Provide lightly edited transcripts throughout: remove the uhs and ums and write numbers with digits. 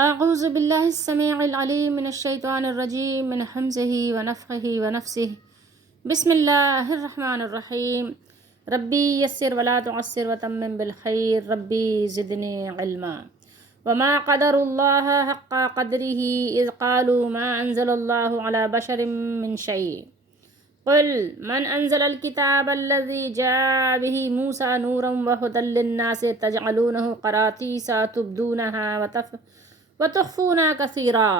اعوذ باللہ السمیع العلیم من الشیطان الرجیم من حمزہ ونفخہ ونفسہ بسم اللہ الرحمن الرحیم ربی یسر ولا تعسر وتمم بالخیر ربی زدنی علما وما قدر اللہ حق قدرہ اذ قالوا ما انزل اللہ علی بشر من شیء قل من انزل الكتاب الذي جاء به موسى نورا وهدى للناس تجعلونه قراطيس تبدونها وتخفون كثيرا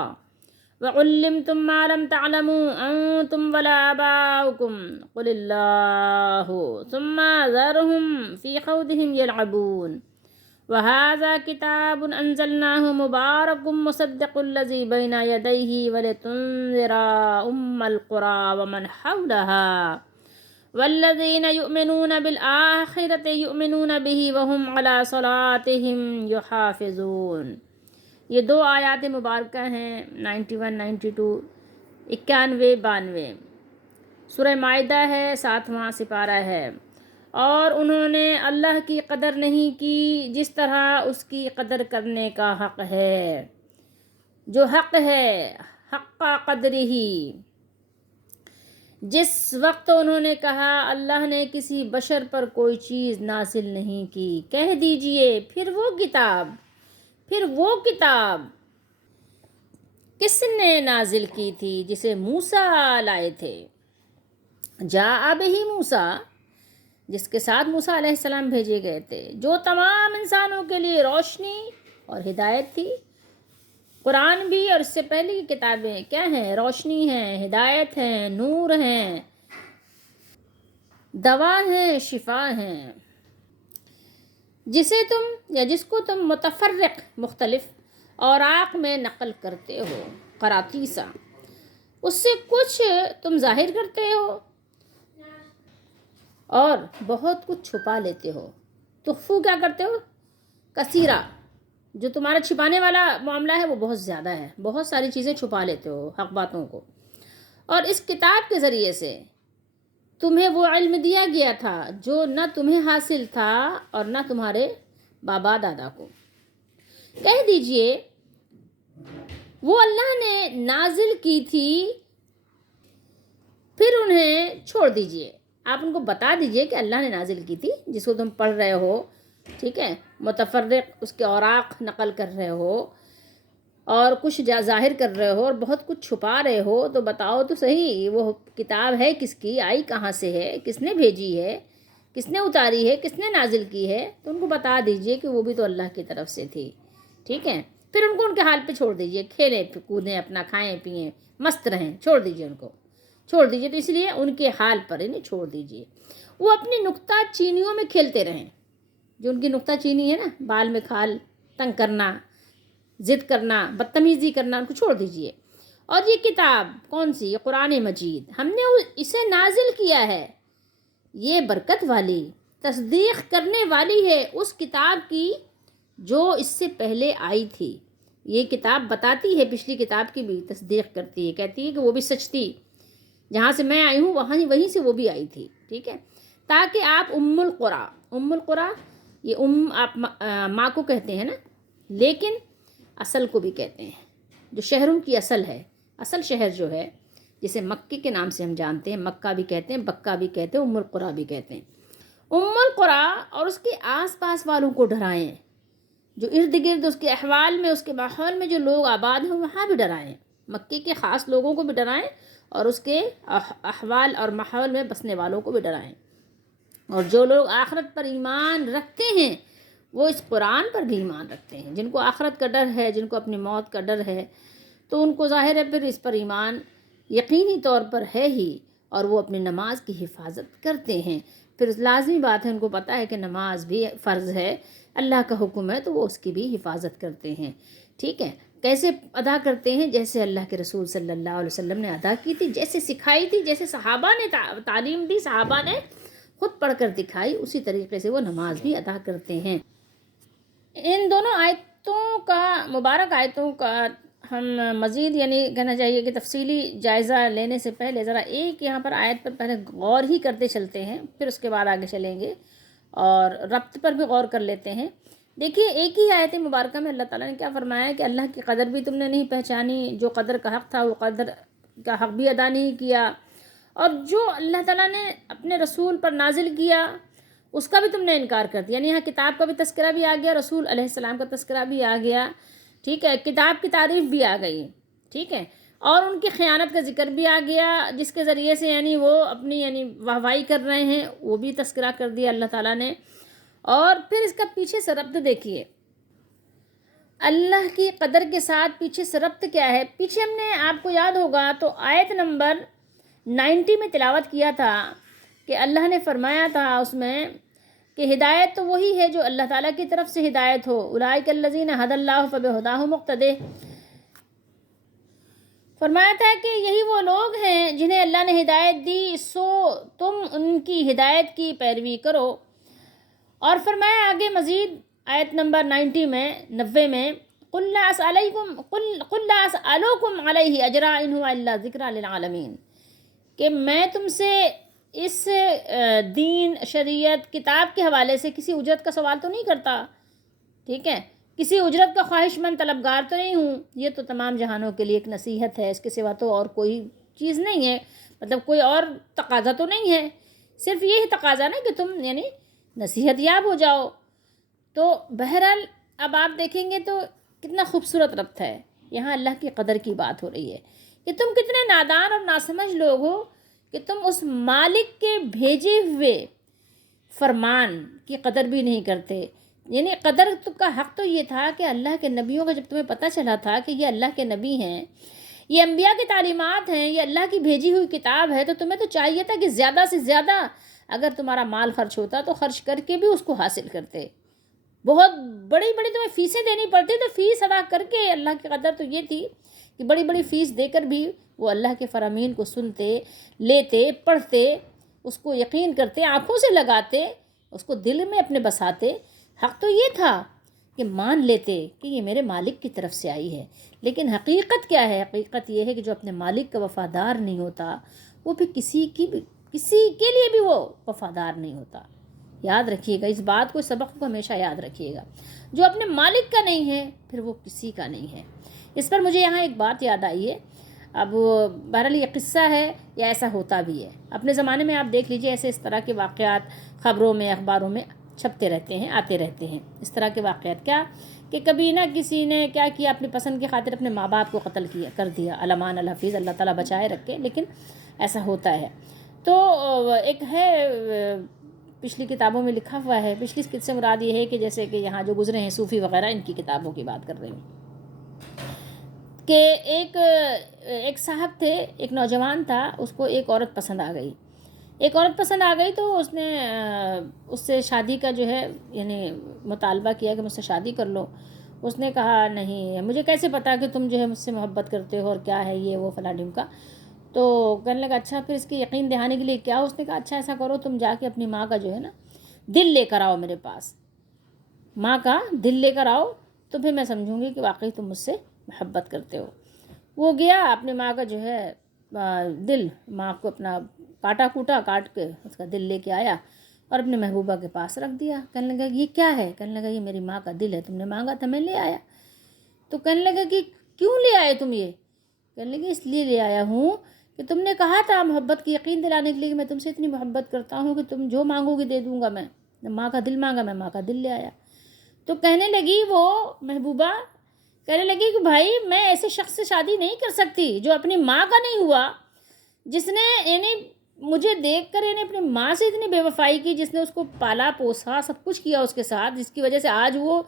وعلمتم ما لم تعلموا أنتم ولا آباؤكم قل الله ثم ذرهم في خوضهم يلعبون وهذا كتاب أنزلناه مبارك مصدق الذي بين يديه ولتنذر القرى ومن حولها والذين يؤمنون بالآخرة يؤمنون به وهم على صلاتهم يحافظون۔ یہ دو آیات مبارکہ ہیں 91 92 91 92 سورہ مائدہ ہے، 7واں سپارہ ہے۔ اور انہوں نے اللہ کی قدر نہیں کی جس طرح اس کی قدر کرنے کا حق ہے، جو حق ہے، حق قدر ہی۔ جس وقت انہوں نے کہا اللہ نے کسی بشر پر کوئی چیز نازل نہیں کی، کہہ دیجئے پھر وہ کتاب کس نے نازل کی تھی جسے موسیٰ لائے تھے؟ جاء بہ موسیٰ، جس کے ساتھ موسیٰ علیہ السلام بھیجے گئے تھے، جو تمام انسانوں کے لیے روشنی اور ہدایت تھی۔ قرآن بھی اور اس سے پہلے کی کتابیں کیا ہیں؟ روشنی ہیں، ہدایت ہیں، نور ہیں، دوا ہیں، شفا ہیں۔ جس کو تم متفرق مختلف اوراق میں نقل کرتے ہو، قراطیسا، اس سے کچھ تم ظاہر کرتے ہو اور بہت کچھ چھپا لیتے ہو۔ تخفو کیا کرتے ہو؟ کثیرہ، جو تمہارا چھپانے والا معاملہ ہے وہ بہت زیادہ ہے، بہت ساری چیزیں چھپا لیتے ہو، حق باتوں کو۔ اور اس کتاب کے ذریعے سے تمہیں وہ علم دیا گیا تھا جو نہ تمہیں حاصل تھا اور نہ تمہارے بابا دادا کو۔ کہہ دیجئے وہ اللہ نے نازل کی تھی، پھر انہیں چھوڑ دیجئے۔ آپ ان کو بتا دیجئے کہ اللہ نے نازل کی تھی، جس کو تم پڑھ رہے ہو، ٹھیک ہے، متفرق اس کے اوراق نقل کر رہے ہو اور کچھ ظاہر کر رہے ہو اور بہت کچھ چھپا رہے ہو، تو بتاؤ تو صحیح وہ کتاب ہے کس کی، آئی کہاں سے ہے، کس نے بھیجی ہے، کس نے اتاری ہے، کس نے نازل کی ہے۔ تو ان کو بتا دیجئے کہ وہ بھی تو اللہ کی طرف سے تھی، ٹھیک ہے۔ پھر ان کو ان کے حال پہ چھوڑ دیجئے، کھیلیں کودیں، اپنا کھائیں پئیں، مست رہیں، چھوڑ دیجئے ان کو، چھوڑ دیجئے۔ تو اس لیے ان کے حال پر انہیں چھوڑ دیجئے، وہ اپنی نکتہ چینیوں میں کھیلتے رہیں۔ جو ان کی نکتہ چینی ہے نا، بال میں کھال، تنگ کرنا، ضد کرنا، بدتمیزی کرنا، ان کو چھوڑ دیجئے۔ اور یہ کتاب کون سی؟ یہ قرآن مجید، ہم نے اسے نازل کیا ہے، یہ برکت والی، تصدیق کرنے والی ہے اس کتاب کی جو اس سے پہلے آئی تھی۔ یہ کتاب بتاتی ہے، پچھلی کتاب کی بھی تصدیق کرتی ہے، کہتی ہے کہ وہ بھی سچ تھی، جہاں سے میں آئی ہوں وہیں سے وہ بھی آئی تھی، ٹھیک ہے۔ تاکہ آپ ام القرا، یہ آپ ماں کو کہتے ہیں نا، لیکن اصل کو بھی کہتے ہیں، جو شہروں کی اصل ہے، اصل شہر جو ہے، جسے مکے کے نام سے ہم جانتے ہیں، مکہ بھی کہتے ہیں، بکہ بھی کہتے ہیں، ام القرا بھی کہتے ہیں۔ ام القرا اور اس کے آس پاس والوں کو ڈرائیں، جو ارد گرد اس کے احوال میں، اس کے ماحول میں جو لوگ آباد ہیں وہاں بھی ڈرائیں، مکے کے خاص لوگوں کو بھی ڈرائیں اور اس کے احوال اور ماحول میں بسنے والوں کو بھی ڈرائیں۔ اور جو لوگ آخرت پر ایمان رکھتے ہیں وہ اس قرآن پر بھی ایمان رکھتے ہیں۔ جن کو آخرت کا ڈر ہے، جن کو اپنی موت کا ڈر ہے، تو ان کو ظاہر ہے پھر اس پر ایمان یقینی طور پر ہے ہی، اور وہ اپنی نماز کی حفاظت کرتے ہیں۔ پھر لازمی بات ہے، ان کو پتہ ہے کہ نماز بھی فرض ہے، اللہ کا حکم ہے، تو وہ اس کی بھی حفاظت کرتے ہیں، ٹھیک ہے۔ کیسے ادا کرتے ہیں؟ جیسے اللہ کے رسول صلی اللہ علیہ وسلم نے ادا کی تھی، جیسے سکھائی تھی، جیسے صحابہ نے تعلیم دی، صحابہ نے خود پڑھ کر دکھائی، اسی طریقے سے وہ نماز بھی ادا کرتے ہیں۔ ان دونوں آیتوں کا، مبارک آیتوں کا ہم مزید کہنا چاہیے کہ تفصیلی جائزہ لینے سے پہلے ذرا ایک یہاں پر آیت پر پہلے غور ہی کرتے چلتے ہیں، پھر اس کے بعد آگے چلیں گے اور ربط پر بھی غور کر لیتے ہیں۔ دیکھیے ایک ہی آیت مبارکہ میں اللہ تعالیٰ نے کیا فرمایا ہے کہ اللہ کی قدر بھی تم نے نہیں پہچانی، جو قدر کا حق تھا وہ قدر کا حق بھی ادا نہیں کیا، اور جو اللہ تعالیٰ نے اپنے رسول پر نازل کیا اس کا بھی تم نے انکار کر دیا۔ یعنی یہاں کتاب کا بھی تذکرہ بھی آ گیا، رسول علیہ السلام کا تذکرہ بھی آ گیا، ٹھیک ہے، کتاب کی تعریف بھی آ گئی، ٹھیک ہے، اور ان کی خیانت کا ذکر بھی آ گیا، جس کے ذریعے سے یعنی وہ اپنی یعنی واہوائی کر رہے ہیں، وہ بھی تذکرہ کر دیا اللہ تعالیٰ نے۔ اور پھر اس کا پیچھے سے ربط دیکھیے، اللہ کی قدر کے ساتھ پیچھے سے ربط کیا ہے۔ پیچھے ہم نے آپ کو یاد ہوگا تو آیت نمبر 90 میں تلاوت کیا تھا کہ اللہ نے فرمایا تھا اس میں کہ ہدایت تو وہی ہے جو اللہ تعالیٰ کی طرف سے ہدایت ہو، اولئک الذین ھدی اللہ فبہداہ مقتدی۔ فرمایا تھا کہ یہی وہ لوگ ہیں جنہیں اللہ نے ہدایت دی، سو تم ان کی ہدایت کی پیروی کرو۔ اور فرمایا آگے مزید آیت نمبر 90 میں 90 میں قُلْ لَا أَسْأَلُكُمْ عَلَيْهِ أَجْرًا إِنْ هُوَ إِلَّا ذِكْرًا لِلْعَالَمِينَ، کہ میں تم سے اس دین، شریعت، کتاب کے حوالے سے کسی اجرت کا سوال تو نہیں کرتا، ٹھیک ہے، کسی اجرت کا خواہش مند طلبگار تو نہیں ہوں، یہ تو تمام جہانوں کے لیے ایک نصیحت ہے، اس کے سوا تو اور کوئی چیز نہیں ہے، مطلب کوئی اور تقاضا تو نہیں ہے، صرف یہی تقاضا نا کہ تم یعنی نصیحت یاب ہو جاؤ۔ تو بہرحال اب آپ دیکھیں گے تو کتنا خوبصورت ربط ہے، یہاں اللہ کی قدر کی بات ہو رہی ہے کہ تم کتنے نادان اور ناسمجھ لوگ ہو کہ تم اس مالک کے بھیجے ہوئے فرمان کی قدر بھی نہیں کرتے۔ یعنی قدر کا حق تو یہ تھا کہ اللہ کے نبیوں کا جب تمہیں پتہ چلا تھا کہ یہ اللہ کے نبی ہیں، یہ انبیاء کی تعلیمات ہیں، یہ اللہ کی بھیجی ہوئی کتاب ہے، تو تمہیں تو چاہیے تھا کہ زیادہ سے زیادہ اگر تمہارا مال خرچ ہوتا تو خرچ کر کے بھی اس کو حاصل کرتے۔ بہت بڑی بڑی تمہیں فیسیں دینی پڑتی تو فیس ادا کر کے، اللہ کی قدر تو یہ تھی کہ بڑی بڑی فیس دے کر بھی وہ اللہ کے فرامین کو سنتے، لیتے، پڑھتے، اس کو یقین کرتے، آنکھوں سے لگاتے، اس کو دل میں اپنے بساتے۔ حق تو یہ تھا کہ مان لیتے کہ یہ میرے مالک کی طرف سے آئی ہے، لیکن حقیقت کیا ہے؟ حقیقت یہ ہے کہ جو اپنے مالک کا وفادار نہیں ہوتا وہ بھی کسی کے لیے بھی وہ وفادار نہیں ہوتا۔ یاد رکھیے گا اس بات کو، سبق کو ہمیشہ یاد رکھیے گا، جو اپنے مالک کا نہیں ہے پھر وہ کسی کا نہیں ہے۔ اس پر مجھے یہاں ایک بات یاد آئی ہے، اب بہرحال یہ قصہ ہے یا ایسا ہوتا بھی ہے، اپنے زمانے میں آپ دیکھ لیجئے ایسے اس طرح کے واقعات خبروں میں، اخباروں میں چھپتے رہتے ہیں، آتے رہتے ہیں اس طرح کے واقعات۔ کیا کہ کبھی نہ کسی نے کیا کیا، اپنی پسند کی خاطر اپنے ماں باپ کو قتل کر دیا، الامان الحفیظ، اللہ تعالیٰ بچائے رکھے، لیکن ایسا ہوتا ہے۔ تو ایک ہے پچھلی کتابوں میں لکھا ہوا ہے، پچھلی اس سے مراد یہ ہے کہ جیسے کہ یہاں جو گزرے ہیں صوفی وغیرہ، ان کی کتابوں کی بات کر رہی ہوں، کہ ایک صاحب تھے، ایک نوجوان تھا، اس کو ایک عورت پسند آ گئی، تو اس نے اس سے شادی کا جو ہے یعنی مطالبہ کیا کہ مجھ سے شادی کر لو۔ اس نے کہا نہیں، مجھے کیسے پتا کہ تم جو ہے مجھ سے محبت کرتے ہو اور کیا ہے یہ وہ فلاں ڈھمکا۔ تو کہنے لگا اچھا پھر اس کی یقین دہانے کے لیے کیا؟ اس نے کہا اچھا ایسا کرو، تم جا کے اپنی ماں کا جو ہے نا دل لے کر آؤ میرے پاس، ماں کا دل لے کر آؤ، تو پھر میں سمجھوں گی کہ واقعی تم مجھ سے محبت کرتے ہو۔ وہ گیا اپنے ماں کا جو ہے دل، ماں کو اپنا کاٹ کے اس کا دل لے کے آیا اور اپنے محبوبہ کے پاس رکھ دیا۔ کہنے لگا یہ کیا ہے؟ کہنے لگا یہ میری ماں کا دل ہے، تم نے مانگا تھا میں لے آیا۔ تو کہنے لگا کہ کیوں لے آئے تم یہ؟ کہنے لگے اس لیے لے آیا ہوں کہ تم نے کہا تھا محبت کی یقین دلانے کے لیے کہ میں تم سے اتنی محبت کرتا ہوں کہ تم جو مانگو گی دے دوں گا، میں ماں کا دل مانگا، میں ماں کا دل لے آیا۔ تو کہنے لگی وہ محبوبہ، کہنے لگی کہ بھائی میں ایسے شخص سے شادی نہیں کر سکتی جو اپنی ماں کا نہیں ہوا، جس نے یعنی مجھے دیکھ کر یعنی اپنی ماں سے اتنی بے وفائی کی، جس نے اس کو پالا پوسا، سب کچھ کیا اس کے ساتھ، جس کی وجہ سے آج وہ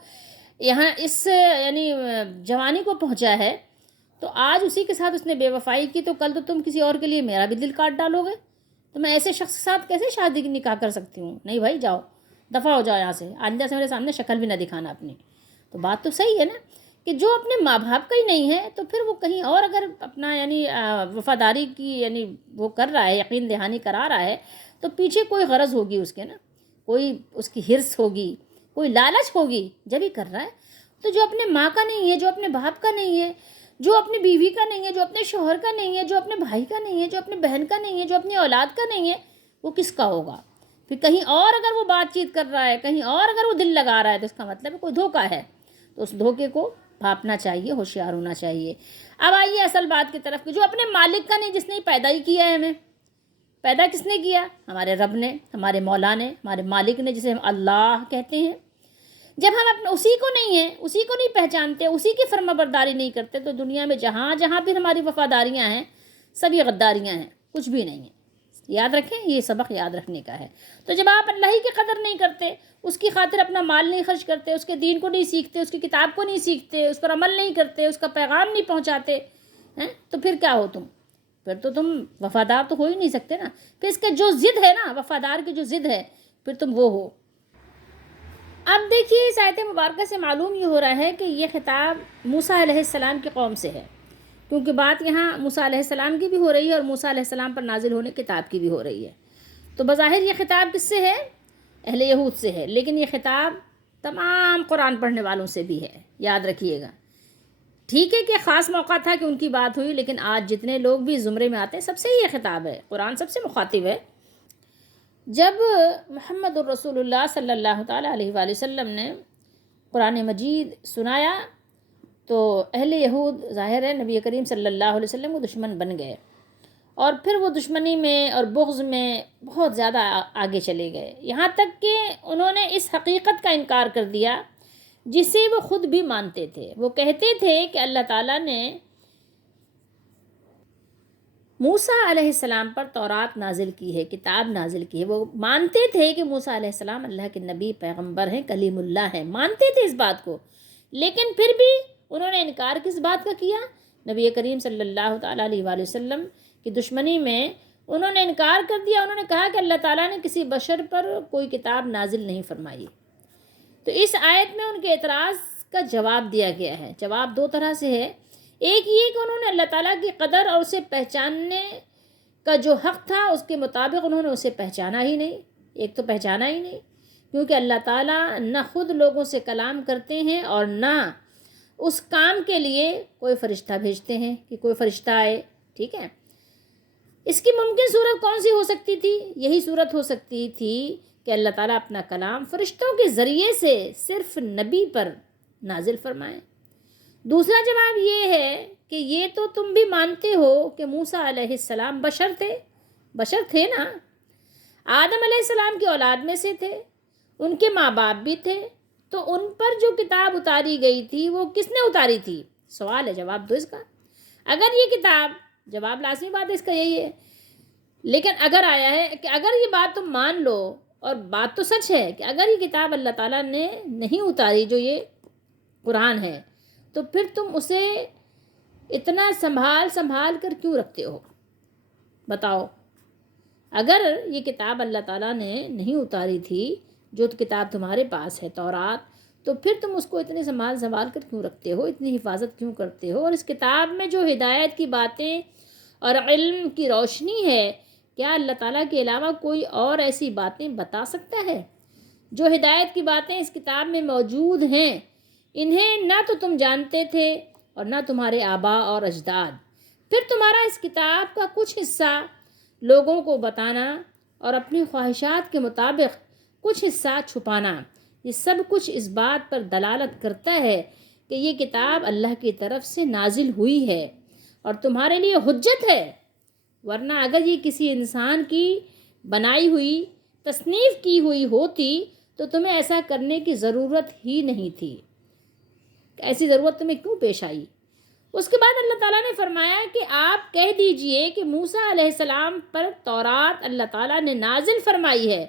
یہاں اس یعنی جوانی کو پہنچا ہے، تو آج اسی کے ساتھ اس نے بے وفائی کی، تو کل تو تم کسی اور کے لیے میرا بھی دل کاٹ ڈالو گے، تو میں ایسے شخص کے ساتھ کیسے شادی کی نکاح کر سکتی ہوں؟ نہیں بھائی جاؤ، دفع ہو جاؤ یہاں سے، آئندہ سے میرے سامنے شکل بھی نہ دکھانا اپنی۔ تو بات تو صحیح ہے نا کہ جو اپنے ماں باپ کا ہی نہیں ہے تو پھر وہ کہیں اور اگر اپنا یعنی وفاداری کی یعنی وہ کر رہا ہے، یقین دہانی کرا رہا ہے، تو پیچھے کوئی غرض ہوگی اس کے نا، کوئی اس کی حرص ہوگی، کوئی لالچ ہوگی جب ہی کر رہا ہے۔ تو جو اپنے ماں کا نہیں ہے، جو اپنے باپ کا نہیں ہے، جو اپنی بیوی کا نہیں ہے، جو اپنے شوہر کا نہیں ہے، جو اپنے بھائی کا نہیں ہے، جو اپنے بہن کا نہیں ہے، جو اپنی اولاد کا نہیں ہے، وہ کس کا ہوگا؟ پھر کہیں اور اگر وہ بات چیت کر رہا ہے، کہیں اور اگر وہ دل لگا رہا ہے، تو اس کا مطلب ہے کوئی دھوکہ ہے، تو اس دھوکے کو بھاپنا چاہیے، ہوشیار ہونا چاہیے۔ اب آئیے اصل بات کی طرف، کہ جو اپنے مالک کا نہیں، جس نے پیدا ہی کیا ہے ہمیں، پیدا کس نے کیا؟ ہمارے رب نے، ہمارے مولا نے، ہمارے مالک نے، جسے ہم اللہ کہتے ہیں۔ جب ہم اپنے اسی کو نہیں ہیں، اسی کو نہیں پہچانتے، اسی کی فرما برداری نہیں کرتے، تو دنیا میں جہاں جہاں بھی ہماری وفاداریاں ہیں، سب یہ غداریاں ہیں، کچھ بھی نہیں ہیں۔ یاد رکھیں، یہ سبق یاد رکھنے کا ہے۔ تو جب آپ اللہ ہی کی قدر نہیں کرتے، اس کی خاطر اپنا مال نہیں خرچ کرتے، اس کے دین کو نہیں سیکھتے، اس کی کتاب کو نہیں سیکھتے، اس پر عمل نہیں کرتے، اس کا پیغام نہیں پہنچاتے ہیں، تو پھر کیا ہو تم؟ پھر تو تم وفادار تو ہو ہی نہیں سکتے نا۔ پھر اس کا جو ضد ہے نا، وفادار کی جو ضد ہے، پھر تم وہ ہو۔ اب دیکھیے اس آیت مبارکہ سے معلوم یہ ہو رہا ہے کہ یہ خطاب موسیٰ علیہ السلام کی قوم سے ہے، کیونکہ بات یہاں موسیٰ علیہ السلام کی بھی ہو رہی ہے اور موسیٰ علیہ السلام پر نازل ہونے کتاب کی بھی ہو رہی ہے۔ تو بظاہر یہ خطاب کس سے ہے؟ اہل یہود سے ہے، لیکن یہ خطاب تمام قرآن پڑھنے والوں سے بھی ہے، یاد رکھیے گا۔ ٹھیک ہے کہ خاص موقع تھا کہ ان کی بات ہوئی، لیکن آج جتنے لوگ بھی زمرے میں آتے ہیں، سب سے یہ خطاب ہے، قرآن سب سے مخاطب ہے۔ جب محمد الرسول اللہ صلی اللہ تعالیٰ علیہ وآلہ وسلم نے قرآن مجید سنایا، تو اہل یہود ظاہر ہے نبی کریم صلی اللہ علیہ وسلم کو دشمن بن گئے، اور پھر وہ دشمنی میں اور بغض میں بہت زیادہ آگے چلے گئے، یہاں تک کہ انہوں نے اس حقیقت کا انکار کر دیا جسے وہ خود بھی مانتے تھے۔ وہ کہتے تھے کہ اللہ تعالیٰ نے موسیٰ علیہ السلام پر تورات نازل کی ہے، کتاب نازل کی ہے۔ وہ مانتے تھے کہ موسیٰ علیہ السلام اللہ کے نبی، پیغمبر ہیں، کلیم اللہ ہیں، مانتے تھے اس بات کو، لیکن پھر بھی انہوں نے انکار کس بات کا کیا؟ نبی کریم صلی اللہ تعالیٰ علیہ وآلہ وسلم کی دشمنی میں انہوں نے انکار کر دیا۔ انہوں نے کہا کہ اللہ تعالیٰ نے کسی بشر پر کوئی کتاب نازل نہیں فرمائی۔ تو اس آیت میں ان کے اعتراض کا جواب دیا گیا ہے۔ جواب دو طرح سے ہے، ایک یہ کہ انہوں نے اللہ تعالیٰ کی قدر اور اسے پہچاننے کا جو حق تھا اس کے مطابق انہوں نے اسے پہچانا ہی نہیں، ایک تو پہچانا ہی نہیں، کیونکہ اللہ تعالیٰ نہ خود لوگوں سے کلام کرتے ہیں اور نہ اس کام کے لیے کوئی فرشتہ بھیجتے ہیں کہ کوئی فرشتہ آئے، ٹھیک ہے۔ اس کی ممکن صورت کون سی ہو سکتی تھی؟ یہی صورت ہو سکتی تھی کہ اللہ تعالیٰ اپنا کلام فرشتوں کے ذریعے سے صرف نبی پر نازل فرمائیں۔ دوسرا جواب یہ ہے کہ یہ تو تم بھی مانتے ہو کہ موسیٰ علیہ السلام بشر تھے نا، آدم علیہ السلام کی اولاد میں سے تھے، ان کے ماں باپ بھی تھے، تو ان پر جو کتاب اتاری گئی تھی وہ کس نے اتاری تھی؟ سوال ہے، جواب دو اس کا۔ اگر یہ کتاب، جواب لازمی بات ہے اس کا یہی ہے، لیکن اگر آیا ہے کہ اگر یہ بات تم مان لو، اور بات تو سچ ہے کہ اگر یہ کتاب اللہ تعالیٰ نے نہیں اتاری، جو یہ قرآن ہے، تو پھر تم اسے اتنا سنبھال کر کیوں رکھتے ہو؟ بتاؤ، اگر یہ کتاب اللہ تعالیٰ نے نہیں اتاری تھی، جو کتاب تمہارے پاس ہے تورات، تو پھر تم اس کو اتنے سنبھال کر کیوں رکھتے ہو، اتنی حفاظت کیوں کرتے ہو؟ اور اس کتاب میں جو ہدایت کی باتیں اور علم کی روشنی ہے، کیا اللہ تعالیٰ کے علاوہ کوئی اور ایسی باتیں بتا سکتا ہے؟ جو ہدایت کی باتیں اس کتاب میں موجود ہیں، انہیں نہ تو تم جانتے تھے اور نہ تمہارے آباء اور اجداد، پھر تمہارا اس کتاب کا کچھ حصہ لوگوں کو بتانا اور اپنی خواہشات کے مطابق کچھ حصہ چھپانا، یہ سب کچھ اس بات پر دلالت کرتا ہے کہ یہ کتاب اللہ کی طرف سے نازل ہوئی ہے اور تمہارے لیے حجت ہے، ورنہ اگر یہ کسی انسان کی بنائی ہوئی، تصنیف کی ہوئی ہوتی تو تمہیں ایسا کرنے کی ضرورت ہی نہیں تھی۔ ایسی ضرورت تمہیں کیوں پیش آئی؟ اس کے بعد اللہ تعالیٰ نے فرمایا کہ آپ کہہ دیجئے کہ موسیٰ علیہ السلام پر تورات اللہ تعالیٰ نے نازل فرمائی ہے،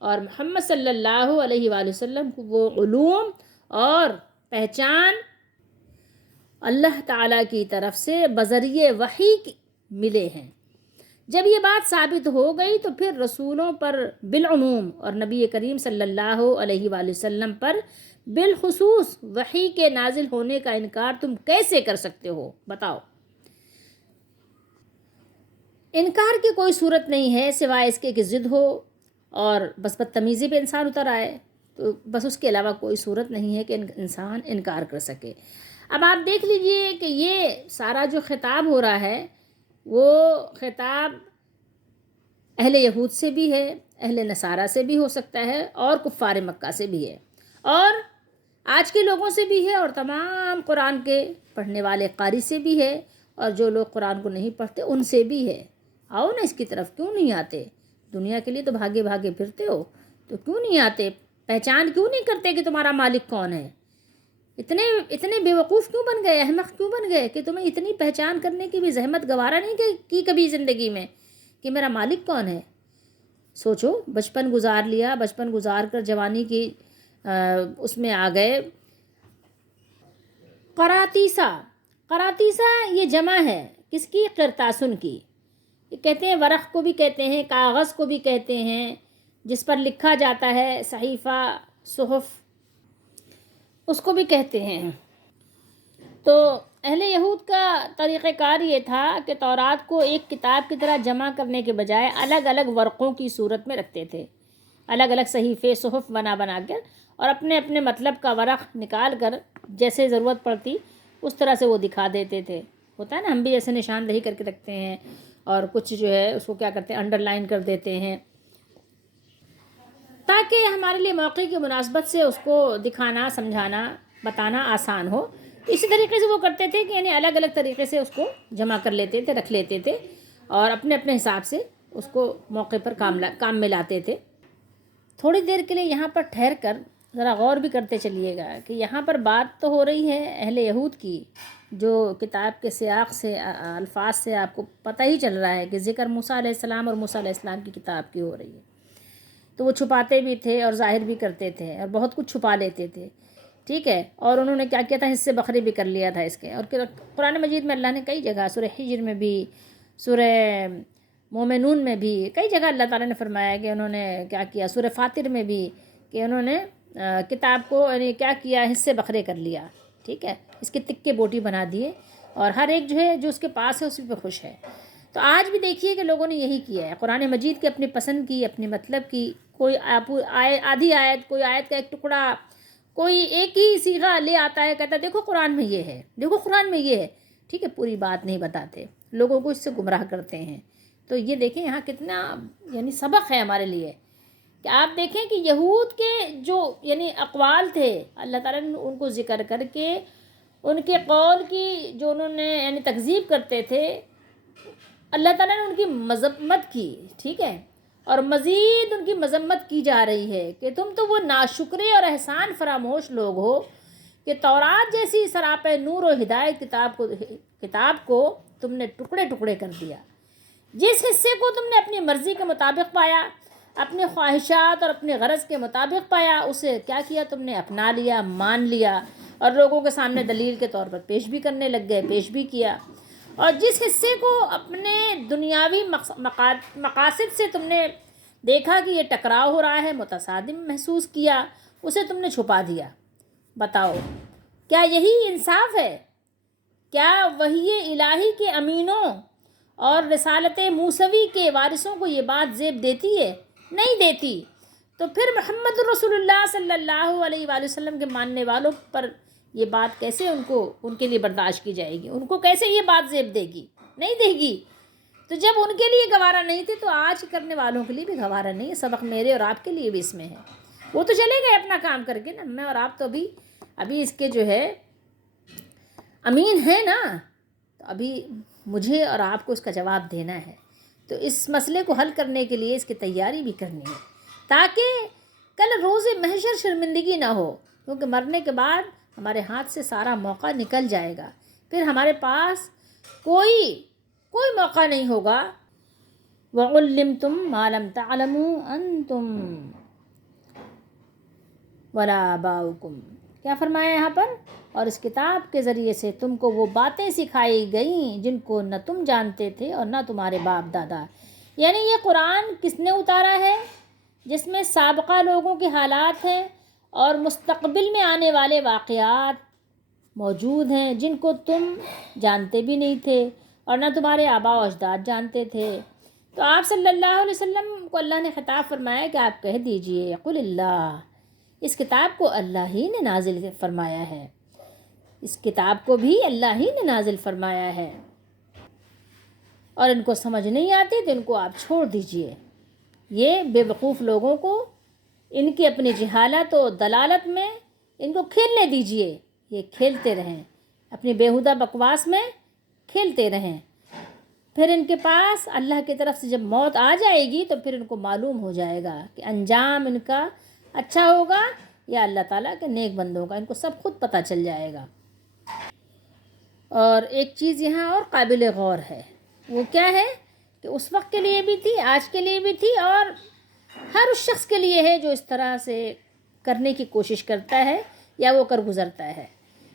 اور محمد صلی اللہ علیہ وآلہ وسلم کو وہ علوم اور پہچان اللہ تعالیٰ کی طرف سے بذریعہ وحی ملے ہیں۔ جب یہ بات ثابت ہو گئی تو پھر رسولوں پر بالعموم اور نبی کریم صلی اللہ علیہ وآلہ وسلم پر بالخصوص وحی کے نازل ہونے کا انکار تم کیسے کر سکتے ہو؟ بتاؤ۔ انکار کی کوئی صورت نہیں ہے سوائے اس کے کہ ضد ہو اور بس بدتمیزی پہ انسان اتر آئے، تو بس اس کے علاوہ کوئی صورت نہیں ہے کہ انسان انکار کر سکے۔ اب آپ دیکھ لیجئے کہ یہ سارا جو خطاب ہو رہا ہے وہ خطاب اہل یہود سے بھی ہے، اہل نصارہ سے بھی ہو سکتا ہے، اور کفار مکہ سے بھی ہے، اور آج کے لوگوں سے بھی ہے، اور تمام قرآن کے پڑھنے والے قاری سے بھی ہے، اور جو لوگ قرآن کو نہیں پڑھتے ان سے بھی ہے۔ آؤ نا اس کی طرف، کیوں نہیں آتے؟ دنیا کے لیے تو بھاگے بھاگے پھرتے ہو، تو کیوں نہیں آتے؟ پہچان کیوں نہیں کرتے کہ تمہارا مالک کون ہے؟ اتنے اتنے بیوقوف کیوں بن گئے، احمق کیوں بن گئے کہ تمہیں اتنی پہچان کرنے کی بھی زحمت گوارا نہیں کی کبھی زندگی میں کہ میرا مالک کون ہے؟ سوچو، بچپن گزار لیا، بچپن گزار کر جوانی کی اس میں آ گئے۔ قراتیسہ، قراتیسہ یہ جمع ہے کس کی؟ قرطاسن کی۔ یہ کہتے ہیں ورق کو بھی کہتے ہیں، کاغذ کو بھی کہتے ہیں، جس پر لکھا جاتا ہے، صحیفہ، صحف، اس کو بھی کہتے ہیں۔ تو اہل یہود کا طریقہ کار یہ تھا کہ تورات کو ایک کتاب کی طرح جمع کرنے کے بجائے الگ الگ ورقوں کی صورت میں رکھتے تھے، الگ الگ صحیفے، صحف بنا کر، اور اپنے اپنے مطلب کا ورق نکال کر جیسے ضرورت پڑتی اس طرح سے وہ دکھا دیتے تھے۔ ہوتا ہے نا، ہم بھی جیسے نشاندہی کر کے رکھتے ہیں، اور کچھ جو ہے اس کو کیا کرتے ہیں، انڈر لائن کر دیتے ہیں، تاکہ ہمارے لیے موقع کی مناسبت سے اس کو دکھانا، سمجھانا، بتانا آسان ہو۔ اسی طریقے سے وہ کرتے تھے کہ یعنی الگ الگ طریقے سے اس کو جمع کر لیتے تھے، رکھ لیتے تھے، اور اپنے اپنے حساب سے اس کو موقع پر کام میں لاتے تھے۔ تھوڑی دیر کے لیے یہاں پر ٹھہر کر ذرا غور بھی کرتے چلیے گا کہ یہاں پر بات تو ہو رہی ہے اہل یہود کی، جو کتاب کے سیاق سے، الفاظ سے آپ کو پتہ ہی چل رہا ہے کہ ذکر موسیٰ علیہ السلام اور موسیٰ علیہ السلام کی کتاب کی ہو رہی ہے۔ تو وہ چھپاتے بھی تھے اور ظاہر بھی کرتے تھے، اور بہت کچھ چھپا لیتے تھے، ٹھیک ہے۔ اور انہوں نے کیا کیا تھا، حصے بکھرے بھی کر لیا تھا اس کے۔ اور قرآن مجید میں اللہ نے کئی جگہ، سورہ حجر میں بھی، سورہ مومنون میں بھی کئی جگہ اللہ تعالیٰ نے فرمایا کہ انہوں نے کیا کیا، سورہ فاطر میں بھی، کہ انہوں نے کتاب کو یعنی کیا کیا، حصے بکھرے کر لیا، ٹھیک ہے، اس کے تکے بوٹی بنا دیے، اور ہر ایک جو ہے جو اس کے پاس ہے اسی پہ خوش ہے۔ تو آج بھی دیکھیے کہ لوگوں نے یہی کیا ہے، قرآن مجید کے اپنی پسند کی، اپنی مطلب کی، کوئی آدھی آیت، کوئی آیت کا ایک ٹکڑا، کوئی ایک ہی صیغہ لے آتا ہے، کہتا ہے دیکھو قرآن میں یہ ہے، دیکھو قرآن میں یہ ہے، ٹھیک ہے، پوری بات نہیں بتاتے، لوگوں کو اس سے گمراہ کرتے ہیں۔ تو یہ دیکھیں یہاں کتنا یعنی سبق ہے ہمارے لیے، کہ آپ دیکھیں کہ یہود کے جو یعنی اقوال تھے، اللہ تعالیٰ نے ان کو ذکر کر کے ان کے قول کی جو انہوں نے یعنی تکذیب کرتے تھے، اللہ تعالیٰ نے ان کی مذمت کی، ٹھیک ہے، اور مزید ان کی مذمت کی جا رہی ہے کہ تم تو وہ ناشکرے اور احسان فراموش لوگ ہو کہ تورات جیسی سراپے نور و ہدایت کتاب کو تم نے ٹکڑے ٹکڑے کر دیا۔ جس حصے کو تم نے اپنی مرضی کے مطابق پایا، اپنے خواہشات اور اپنے غرض کے مطابق پایا، اسے کیا کیا تم نے، اپنا لیا، مان لیا، اور لوگوں کے سامنے دلیل کے طور پر پیش بھی کرنے لگ گئے، پیش بھی کیا۔ اور جس حصے کو اپنے دنیاوی مقاصد سے تم نے دیکھا کہ یہ ٹکراؤ ہو رہا ہے، متصادم محسوس کیا، اسے تم نے چھپا دیا۔ بتاؤ کیا یہی انصاف ہے؟ کیا وحی الہی کے امینوں اور رسالت موسوی کے وارثوں کو یہ بات زیب دیتی ہے؟ نہیں دیتی۔ تو پھر محمد رسول اللہ صلی اللہ علیہ وآلہ وسلم کے ماننے والوں پر یہ بات کیسے ان کے لیے برداشت کی جائے گی؟ ان کو کیسے یہ بات زیب دے گی؟ نہیں دے گی۔ تو جب ان کے لیے گوارا نہیں تھی تو آج کرنے والوں کے لیے بھی گوارا نہیں ہے۔ سبق میرے اور آپ کے لیے بھی اس میں ہے۔ وہ تو چلے گئے اپنا کام کر کے نا، میں اور آپ تو ابھی اس کے جو ہے امین ہیں نا، تو ابھی مجھے اور آپ کو اس کا جواب دینا ہے۔ تو اس مسئلے کو حل کرنے کے لیے اس کی تیاری بھی کرنی ہے، تاکہ کل روز محشر شرمندگی نہ ہو، کیونکہ مرنے کے بعد ہمارے ہاتھ سے سارا موقع نکل جائے گا، پھر ہمارے پاس کوئی موقع نہیں ہوگا۔ وَعُلِّمْتُمْ مَا لَمْ تَعْلَمُوا أَنْتُمْ وَلَا آبَاؤُكُمْ، کیا فرمایا یہاں پر؟ اور اس کتاب کے ذریعے سے تم کو وہ باتیں سکھائی گئیں جن کو نہ تم جانتے تھے اور نہ تمہارے باپ دادا۔ یعنی یہ قرآن کس نے اتارا ہے؟ جس میں سابقہ لوگوں کے حالات ہیں اور مستقبل میں آنے والے واقعات موجود ہیں، جن کو تم جانتے بھی نہیں تھے اور نہ تمہارے آباء و اجداد جانتے تھے۔ تو آپ صلی اللہ علیہ وسلم کو اللہ نے خطاب فرمایا کہ آپ کہہ دیجئے قل اللہ، اس کتاب کو اللہ ہی نے نازل فرمایا ہے، اس کتاب کو بھی اللہ ہی نے نازل فرمایا ہے، اور ان کو سمجھ نہیں آتی تو ان کو آپ چھوڑ دیجئے۔ یہ بے وقوف لوگوں کو ان کی اپنی جہالت و دلالت میں ان کو کھیلنے دیجئے، یہ کھیلتے رہیں، اپنی بیہودہ بکواس میں کھیلتے رہیں، پھر ان کے پاس اللہ کی طرف سے جب موت آ جائے گی تو پھر ان کو معلوم ہو جائے گا کہ انجام ان کا اچھا ہوگا یا اللہ تعالیٰ کے نیک بندوں کا، ان کو سب خود پتہ چل جائے گا۔ اور ایک چیز یہاں اور قابل غور ہے، وہ کیا ہے کہ اس وقت کے لیے بھی تھی، آج کے لیے بھی تھی، اور ہر اس شخص کے لیے ہے جو اس طرح سے کرنے کی کوشش کرتا ہے یا وہ کر گزرتا ہے۔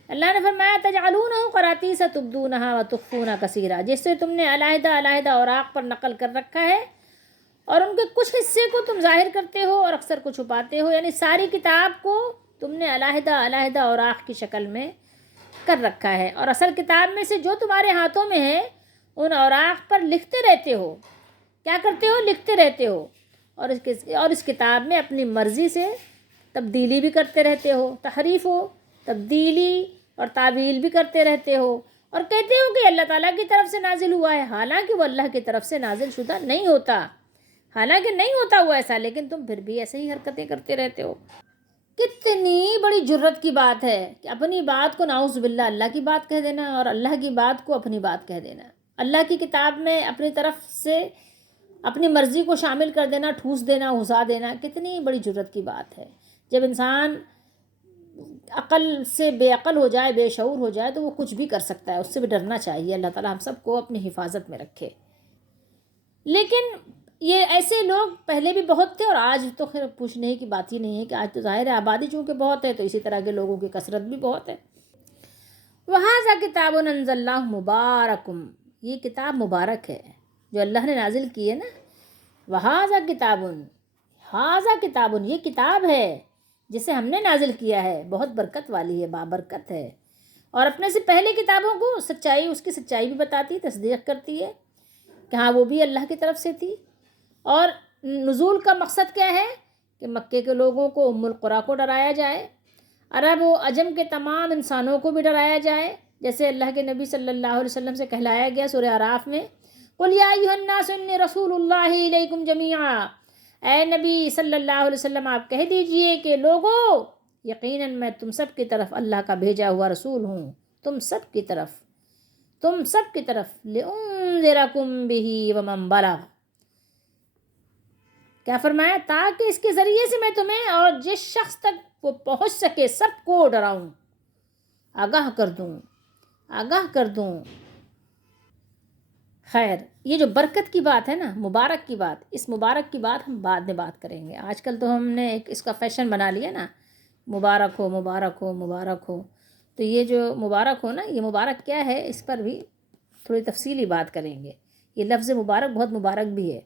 اللہ نے فرمایا تجعلونہ قراطیس تبدونہا وتخفون کثیرا، جس سے تم نے علیحدہ علیحدہ اوراق پر نقل کر رکھا ہے اور ان کے کچھ حصے کو تم ظاہر کرتے ہو اور اکثر کو چھپاتے ہو، یعنی ساری کتاب کو تم نے علیحدہ علیحدہ اوراق کی شکل میں کر رکھا ہے، اور اصل کتاب میں سے جو تمہارے ہاتھوں میں ہے ان اوراق پر لکھتے رہتے ہو۔ کیا کرتے ہو؟ لکھتے رہتے ہو، اور اس کتاب میں اپنی مرضی سے تبدیلی بھی کرتے رہتے ہو، تحریف و تبدیلی اور تعویل بھی کرتے رہتے ہو، اور کہتے ہو کہ اللہ تعالیٰ کی طرف سے نازل ہوا ہے، حالانکہ وہ اللہ کی طرف سے نازل شدہ نہیں ہوتا، حالانکہ نہیں ہوتا وہ ایسا، لیکن تم پھر بھی ایسے ہی حرکتیں کرتے رہتے ہو۔ کتنی بڑی جرت کی بات ہے کہ اپنی بات کو نعوذ باللہ اللہ کی بات کہہ دینا، اور اللہ کی بات کو اپنی بات کہہ دینا، اللہ کی کتاب میں اپنی طرف سے اپنی مرضی کو شامل کر دینا، ٹھوس دینا، گھسا دینا، کتنی بڑی جرت کی بات ہے۔ جب انسان عقل سے بے عقل ہو جائے، بے شعور ہو جائے، تو وہ کچھ بھی کر سکتا ہے، اس سے بھی ڈرنا چاہیے۔ اللہ تعالیٰ ہم سب کو اپنی حفاظت میں رکھے۔ لیکن یہ ایسے لوگ پہلے بھی بہت تھے، اور آج تو خیر پوچھنے کی بات ہی نہیں ہے کہ آج تو ظاہر ہے آبادی چونکہ بہت ہے تو اسی طرح کے لوگوں کی کثرت بھی بہت ہے۔ وَهَذَا كِتَابٌ أَنزَلْنَاهُ مُبَارَكٌ، یہ کتاب مبارک ہے جو اللہ نے نازل کی ہے نا۔ وَهَذَا كِتَابٌ، هَذَا كِتَابٌ، یہ کتاب ہے جسے ہم نے نازل کیا ہے، بہت برکت والی ہے، بابرکت ہے، اور اپنے سے پہلے کتابوں کو سچائی، اس کی سچائی بھی بتاتی، تصدیق کرتی ہے کہ ہاں وہ بھی اللہ کی طرف سے تھی۔ اور نزول کا مقصد کیا ہے کہ مکے کے لوگوں کو، ام القریٰ کو ڈرایا جائے، عرب و عجم کے تمام انسانوں کو بھی ڈرایا جائے، جیسے اللہ کے نبی صلی اللہ علیہ وسلم سے کہلایا گیا سورہ اعراف میں، قُلْ يَا أَيُّهَا النَّاسُ إِنِّي رَسُولُ اللَّهِ إِلَيْكُمْ جَمِيعًا، اے نبی صلی اللہ علیہ وسلم آپ کہہ دیجئے کہ لوگو یقیناً میں تم سب کی طرف اللہ کا بھیجا ہوا رسول ہوں، تم سب کی طرف لِأُنذِرَكُمْ بِهِ وَمَنْ بَلَغَ، کیا فرمایا؟ تاکہ اس کے ذریعے سے میں تمہیں اور جس شخص تک وہ پہنچ سکے سب کو ڈراؤں، آگاہ کر دوں۔ خیر، یہ جو برکت کی بات ہے نا، مبارک کی بات، اس مبارک کی بات ہم بعد میں بات کریں گے۔ آج کل تو ہم نے اس کا فیشن بنا لیا نا، مبارک ہو مبارک ہو مبارک ہو، تو یہ جو مبارک ہو نا، یہ مبارک کیا ہے اس پر بھی تھوڑی تفصیلی بات کریں گے۔ یہ لفظ مبارک بہت مبارک بھی ہے۔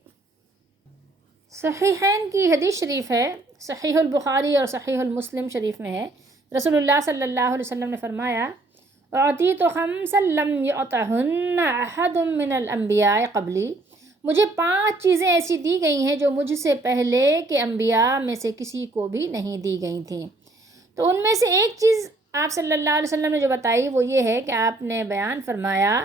صحیحین کی حدیث شریف ہے، صحیح البخاری اور صحیح المسلم شریف میں ہے، رسول اللہ صلی اللہ علیہ وسلم نے فرمایا اعطیت خمسا لم یعطہن احد من الانبیاء قبلی، مجھے 5 چیزیں ایسی دی گئی ہیں جو مجھ سے پہلے کے انبیاء میں سے کسی کو بھی نہیں دی گئی تھیں۔ تو ان میں سے ایک چیز آپ صلی اللہ علیہ وسلم نے جو بتائی وہ یہ ہے کہ آپ نے بیان فرمایا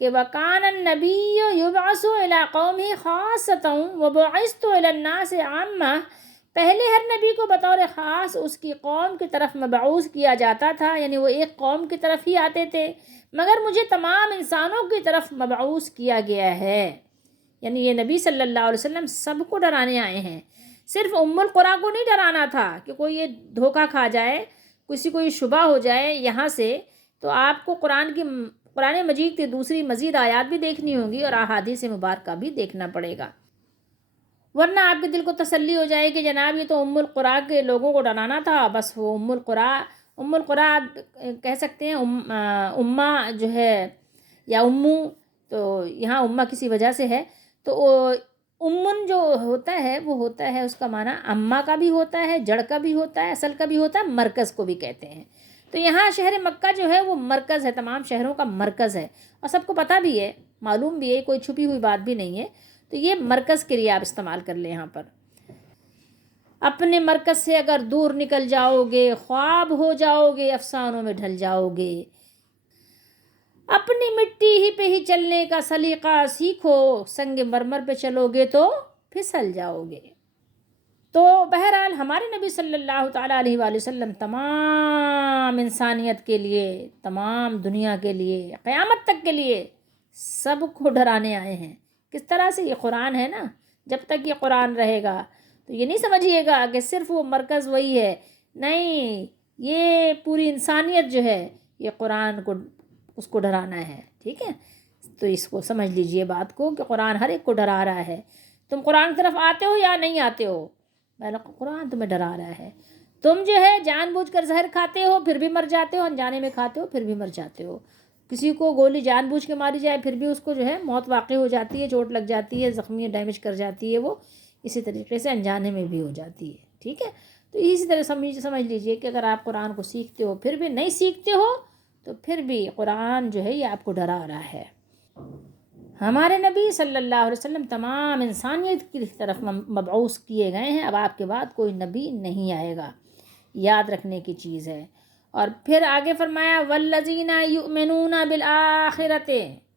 کہ وَكَانَ النَّبِيُّ يُبْعَثُ إِلَىٰ قَوْمِهِ خَاصَّةً وَبُعِثْتُ إِلَى النَّاسِ عَامَّةً، پہلے ہر نبی کو بطور خاص اس کی قوم کی طرف مبعوث کیا جاتا تھا، یعنی وہ ایک قوم کی طرف ہی آتے تھے، مگر مجھے تمام انسانوں کی طرف مبعوث کیا گیا ہے، یعنی یہ نبی صلی اللہ علیہ وسلم سب کو ڈرانے آئے ہیں، صرف ام القریٰ کو نہیں ڈرانا تھا کہ کوئی یہ دھوکہ کھا جائے، کسی کو یہ شبہ ہو جائے یہاں سے، تو آپ کو قرآن مجید کی دوسری مزید آیات بھی دیکھنی ہوں گی اور احادیث مبارکہ بھی دیکھنا پڑے گا، ورنہ آپ کے دل کو تسلی ہو جائے کہ جناب یہ تو ام القریٰ کے لوگوں کو ڈرانا تھا، بس وہ ام القریٰ کہہ سکتے ہیں، امہ جو ہے یا امو، تو یہاں امہ کسی وجہ سے ہے، تو امن جو ہوتا ہے وہ ہوتا ہے اس کا معنی اماں کا بھی ہوتا ہے، جڑ کا بھی ہوتا ہے، اصل کا بھی ہوتا ہے، مرکز کو بھی کہتے ہیں۔ تو یہاں شہر مکہ جو ہے وہ مرکز ہے، تمام شہروں کا مرکز ہے، اور سب کو پتہ بھی ہے، معلوم بھی ہے، کوئی چھپی ہوئی بات بھی نہیں ہے، تو یہ مرکز کے لیے آپ استعمال کر لیں یہاں پر۔ اپنے مرکز سے اگر دور نکل جاؤ گے، خواب ہو جاؤ گے، افسانوں میں ڈھل جاؤ گے، اپنی مٹی ہی پہ ہی چلنے کا سلیقہ سیکھو، سنگ مرمر پہ چلو گے تو پھسل جاؤ گے۔ تو بہرحال ہمارے نبی صلی اللہ تعالیٰ علیہ وآلہ وسلم تمام انسانیت کے لیے، تمام دنیا کے لیے، قیامت تک کے لیے سب کو ڈرانے آئے ہیں۔ کس طرح سے؟ یہ قرآن ہے نا، جب تک یہ قرآن رہے گا تو یہ نہیں سمجھیے گا کہ صرف وہ مرکز وہی ہے، نہیں، یہ پوری انسانیت جو ہے یہ قرآن کو، اس کو ڈرانا ہے، ٹھیک ہے؟ تو اس کو سمجھ لیجئے بات کو کہ قرآن ہر ایک کو ڈرا رہا ہے۔ تم قرآن کی طرف آتے ہو یا نہیں آتے ہو؟ قرآن تمہیں ڈرا رہا ہے۔ تم جو ہے جان بوجھ کر زہر کھاتے ہو پھر بھی مر جاتے ہو، انجانے میں کھاتے ہو پھر بھی مر جاتے ہو۔ کسی کو گولی جان بوجھ کے ماری جائے پھر بھی اس کو جو ہے موت واقع ہو جاتی ہے، چوٹ لگ جاتی ہے، زخمی ڈیمیج کر جاتی ہے، وہ اسی طریقے سے انجانے میں بھی ہو جاتی ہے، ٹھیک ہے؟ تو اسی طرح سمجھ لیجئے کہ اگر آپ قرآن کو سیکھتے ہو پھر بھی نہیں سیکھتے ہو تو پھر بھی قرآن جو ہے یہ آپ کو ڈرا رہا ہے۔ ہمارے نبی صلی اللہ علیہ وسلم تمام انسانیت کی طرف مبعوث کیے گئے ہیں، اب آپ کے بعد کوئی نبی نہیں آئے گا، یاد رکھنے کی چیز ہے۔ اور پھر آگے فرمایا والذین یؤمنون بالآخرۃ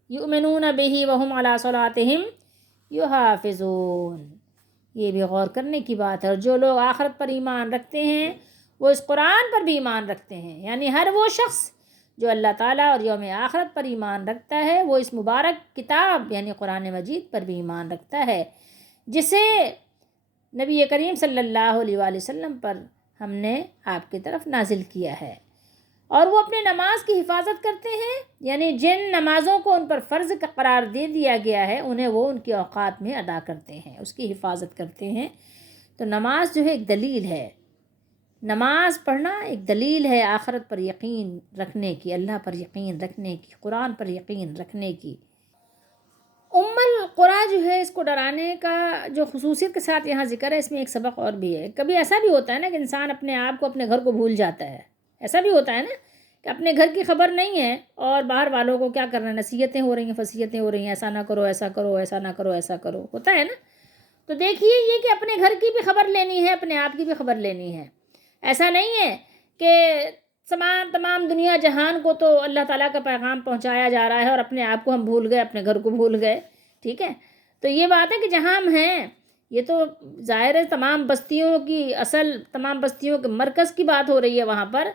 یؤمنون بہ وہم علی صلاتہم یحافظون، یہ بھی غور کرنے کی بات ہے۔ اور جو لوگ آخرت پر ایمان رکھتے ہیں وہ اس قرآن پر بھی ایمان رکھتے ہیں، یعنی ہر وہ شخص جو اللہ تعالیٰ اور یوم آخرت پر ایمان رکھتا ہے وہ اس مبارک کتاب یعنی قرآن مجید پر بھی ایمان رکھتا ہے، جسے نبی کریم صلی اللہ علیہ وآلہ وسلم پر ہم نے آپ کی طرف نازل کیا ہے۔ اور وہ اپنے نماز کی حفاظت کرتے ہیں، یعنی جن نمازوں کو ان پر فرض کا قرار دے دیا گیا ہے انہیں وہ ان کے اوقات میں ادا کرتے ہیں، اس کی حفاظت کرتے ہیں۔ تو نماز جو ہے ایک دلیل ہے، نماز پڑھنا ایک دلیل ہے آخرت پر یقین رکھنے کی، اللہ پر یقین رکھنے کی، قرآن پر یقین رکھنے کی۔ ام القریٰ جو ہے اس کو ڈرانے کا جو خصوصیت کے ساتھ یہاں ذکر ہے، اس میں ایک سبق اور بھی ہے۔ کبھی ایسا بھی ہوتا ہے نا کہ انسان اپنے آپ کو، اپنے گھر کو بھول جاتا ہے، ایسا بھی ہوتا ہے نا کہ اپنے گھر کی خبر نہیں ہے اور باہر والوں کو کیا کرنا ہے، نصیحتیں ہو رہی ہیں، فصیحتیں ہو رہی ہیں، ایسا نہ کرو، ایسا کرو، ایسا نہ کرو، ایسا کرو، ہوتا ہے نا۔ تو دیکھیے یہ کہ اپنے گھر کی بھی خبر لینی ہے، اپنے آپ کی بھی خبر لینی ہے۔ ایسا نہیں ہے کہ تمام دنیا جہان کو تو اللہ تعالیٰ کا پیغام پہنچایا جا رہا ہے اور اپنے آپ کو ہم بھول گئے، اپنے گھر کو بھول گئے، ٹھیک ہے؟ تو یہ بات ہے کہ جہاں ہم ہیں یہ تو ظاہر ہے تمام بستیوں کی اصل، تمام بستیوں کے مرکز کی بات ہو رہی ہے، وہاں پر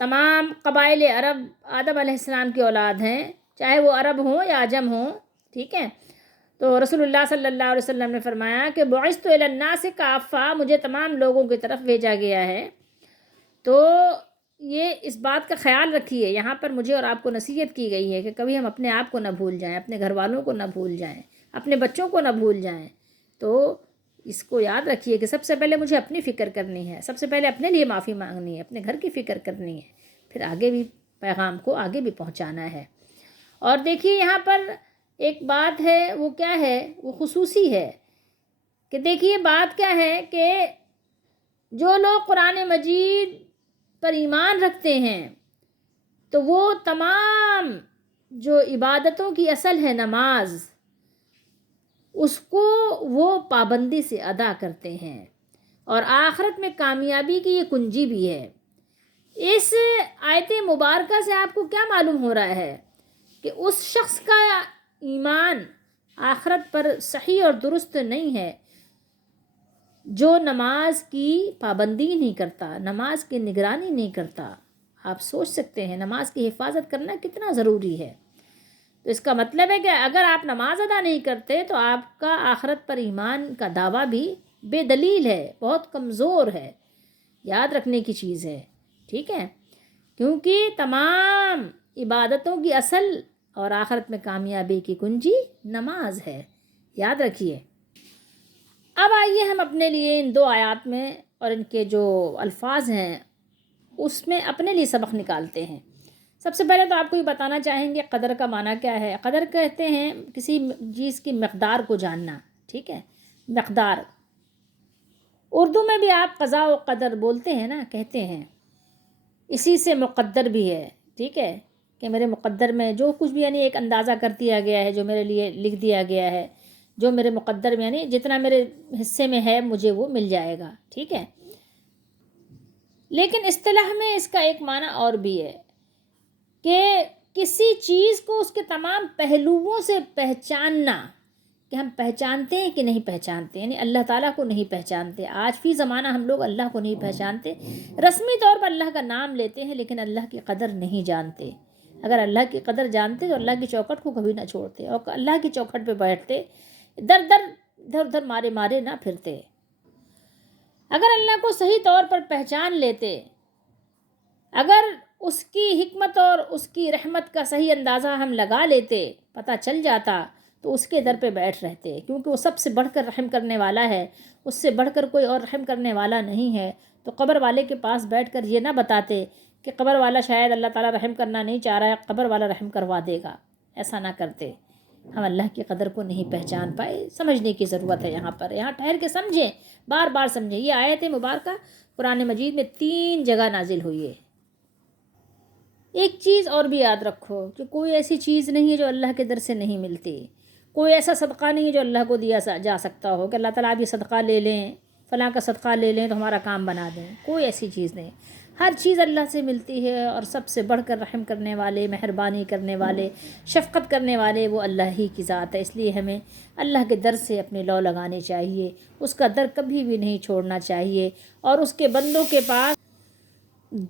تمام قبائل عرب آدم علیہ السلام کی اولاد ہیں، چاہے وہ عرب ہوں یا عجم ہوں، ٹھیک ہے؟ تو رسول اللہ صلی اللہ علیہ وسلم نے فرمایا کہ بعثت الی الناس کافہ، مجھے تمام لوگوں کی طرف بھیجا گیا ہے۔ تو یہ اس بات کا خیال رکھیے، یہاں پر مجھے اور آپ کو نصیحت کی گئی ہے کہ کبھی ہم اپنے آپ کو نہ بھول جائیں، اپنے گھر والوں کو نہ بھول جائیں، اپنے بچوں کو نہ بھول جائیں۔ تو اس کو یاد رکھیے کہ سب سے پہلے مجھے اپنی فکر کرنی ہے، سب سے پہلے اپنے لیے معافی مانگنی ہے، اپنے گھر کی فکر کرنی ہے، پھر آگے بھی پیغام کو آگے بھی پہنچانا ہے۔ اور دیکھیے یہاں پر ایک بات ہے، وہ کیا ہے، وہ خصوصی ہے کہ دیکھیے بات کیا ہے کہ جو لوگ قرآن مجید پر ایمان رکھتے ہیں تو وہ تمام جو عبادتوں کی اصل ہے نماز، اس کو وہ پابندی سے ادا کرتے ہیں، اور آخرت میں کامیابی کی یہ کنجی بھی ہے۔ اس آیت مبارکہ سے آپ کو کیا معلوم ہو رہا ہے کہ اس شخص کا ایمان آخرت پر صحیح اور درست نہیں ہے جو نماز کی پابندی نہیں کرتا، نماز کی نگرانی نہیں کرتا۔ آپ سوچ سکتے ہیں نماز کی حفاظت کرنا کتنا ضروری ہے۔ تو اس کا مطلب ہے کہ اگر آپ نماز ادا نہیں کرتے تو آپ کا آخرت پر ایمان کا دعویٰ بھی بے دلیل ہے، بہت کمزور ہے، یاد رکھنے کی چیز ہے، ٹھیک ہے؟ کیونکہ تمام عبادتوں کی اصل اور آخرت میں کامیابی کی کنجی نماز ہے، یاد رکھیے۔ اب آئیے ہم اپنے لیے ان دو آیات میں اور ان کے جو الفاظ ہیں اس میں اپنے لیے سبق نکالتے ہیں۔ سب سے پہلے تو آپ کو یہ بتانا چاہیں گے قدر کا معنی کیا ہے۔ قدر کہتے ہیں کسی چیز کی مقدار کو جاننا، ٹھیک ہے؟ مقدار، اردو میں بھی آپ قضا و قدر بولتے ہیں نا، کہتے ہیں، اسی سے مقدر بھی ہے، ٹھیک ہے؟ کہ میرے مقدر میں جو کچھ بھی یعنی ایک اندازہ کر دیا گیا ہے، جو میرے لیے لکھ دیا گیا ہے، جو میرے مقدر میں یعنی جتنا میرے حصے میں ہے مجھے وہ مل جائے گا، ٹھیک ہے؟ لیکن اصطلاح میں اس کا ایک معنی اور بھی ہے کہ کسی چیز کو اس کے تمام پہلوؤں سے پہچاننا، کہ ہم پہچانتے ہیں کہ نہیں پہچانتے، یعنی اللہ تعالیٰ کو نہیں پہچانتے۔ آج فی زمانہ ہم لوگ اللہ کو نہیں پہچانتے، رسمی طور پر اللہ کا نام لیتے ہیں لیکن اللہ کی قدر نہیں جانتے۔ اگر اللہ کی قدر جانتے تو اللہ کی چوکھٹ کو کبھی نہ چھوڑتے اور اللہ کی چوکھٹ پہ بیٹھتے، ادھر ادھر مارے مارے نہ پھرتے۔ اگر اللہ کو صحیح طور پر پہچان لیتے، اگر اس کی حکمت اور اس کی رحمت کا صحیح اندازہ ہم لگا لیتے، پتہ چل جاتا، تو اس کے در پہ بیٹھ رہتے، کیونکہ وہ سب سے بڑھ کر رحم کرنے والا ہے، اس سے بڑھ کر کوئی اور رحم کرنے والا نہیں ہے۔ تو قبر والے کے پاس بیٹھ کر یہ نہ بتاتے کہ قبر والا شاید اللہ تعالیٰ رحم کرنا نہیں چاہ رہا ہے، قبر والا رحم کروا دے گا، ایسا نہ کرتے۔ ہم اللہ کی قدر کو نہیں پہچان پائے، سمجھنے کی ضرورت ہے یہاں ٹھہر کے سمجھیں، بار بار سمجھیں۔ یہ آیت مبارکہ قرآن مجید میں 3 جگہ نازل ہوئی ہے۔ ایک چیز اور بھی یاد رکھو کہ کوئی ایسی چیز نہیں ہے جو اللہ کے در سے نہیں ملتی، کوئی ایسا صدقہ نہیں ہے جو اللہ کو دیا جا سکتا ہو کہ اللہ تعالیٰ آپ یہ صدقہ لے لیں، فلاں کا صدقہ لے لیں تو ہمارا کام بنا دیں، کوئی ایسی چیز نہیں۔ ہر چیز اللہ سے ملتی ہے، اور سب سے بڑھ کر رحم کرنے والے، مہربانی کرنے والے، شفقت کرنے والے وہ اللہ ہی کی ذات ہے۔ اس لیے ہمیں اللہ کے در سے اپنے لو لگانے چاہیے، اس کا در کبھی بھی نہیں چھوڑنا چاہیے، اور اس کے بندوں کے پاس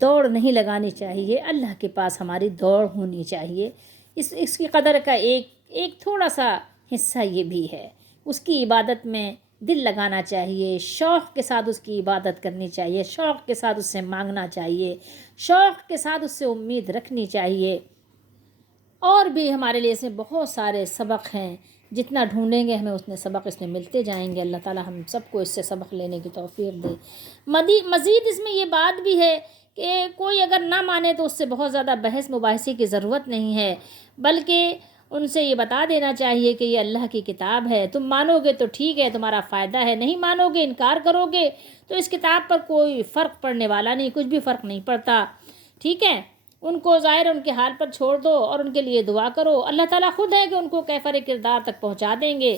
دوڑ نہیں لگانی چاہیے، اللہ کے پاس ہماری دوڑ ہونی چاہیے۔ اس کی قدر کا ایک تھوڑا سا حصہ یہ بھی ہے، اس کی عبادت میں دل لگانا چاہیے، شوق کے ساتھ اس کی عبادت کرنی چاہیے، شوق کے ساتھ اس سے مانگنا چاہیے، شوق کے ساتھ اس سے امید رکھنی چاہیے۔ اور بھی ہمارے لیے اسے بہت سارے سبق ہیں، جتنا ڈھونڈیں گے ہمیں اتنے سبق اس میں ملتے جائیں گے۔ اللہ تعالیٰ ہم سب کو اس سے سبق لینے کی توفیق دے۔ مزید اس میں یہ بات بھی ہے کہ کوئی اگر نہ مانے تو اس سے بہت زیادہ بحث مباحثے کی ضرورت نہیں ہے، بلکہ ان سے یہ بتا دینا چاہیے کہ یہ اللہ کی کتاب ہے، تم مانو گے تو ٹھیک ہے، تمہارا فائدہ ہے، نہیں مانو گے، انکار کرو گے تو اس کتاب پر کوئی فرق پڑنے والا نہیں، کچھ بھی فرق نہیں پڑتا، ٹھیک ہے۔ ان کو ظاہر ان کے حال پر چھوڑ دو اور ان کے لیے دعا کرو، اللہ تعالیٰ خود ہے کہ ان کو کیفر کردار تک پہنچا دیں گے۔